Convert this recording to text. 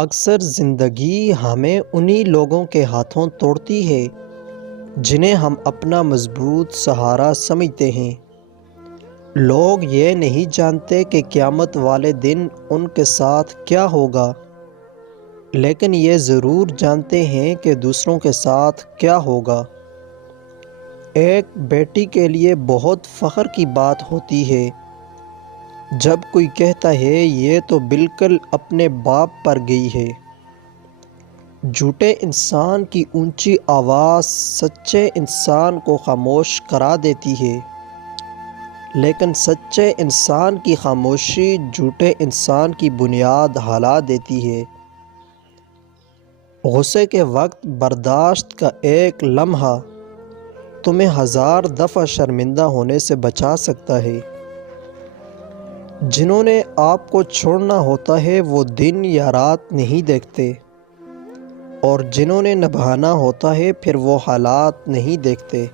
اکثر زندگی ہمیں انہی لوگوں کے ہاتھوں توڑتی ہے جنہیں ہم اپنا مضبوط سہارا سمجھتے ہیں۔ لوگ یہ نہیں جانتے کہ قیامت والے دن ان کے ساتھ کیا ہوگا، لیکن یہ ضرور جانتے ہیں کہ دوسروں کے ساتھ کیا ہوگا۔ ایک بیٹی کے لیے بہت فخر کی بات ہوتی ہے جب کوئی کہتا ہے یہ تو بالکل اپنے باپ پر گئی ہے۔ جھوٹے انسان کی اونچی آواز سچے انسان کو خاموش کرا دیتی ہے، لیکن سچے انسان کی خاموشی جھوٹے انسان کی بنیاد ہلا دیتی ہے۔ غصے کے وقت برداشت کا ایک لمحہ تمہیں 1000 دفعہ شرمندہ ہونے سے بچا سکتا ہے۔ جنہوں نے آپ کو چھوڑنا ہوتا ہے وہ دن یا رات نہیں دیکھتے، اور جنہوں نے نبھانا ہوتا ہے پھر وہ حالات نہیں دیکھتے۔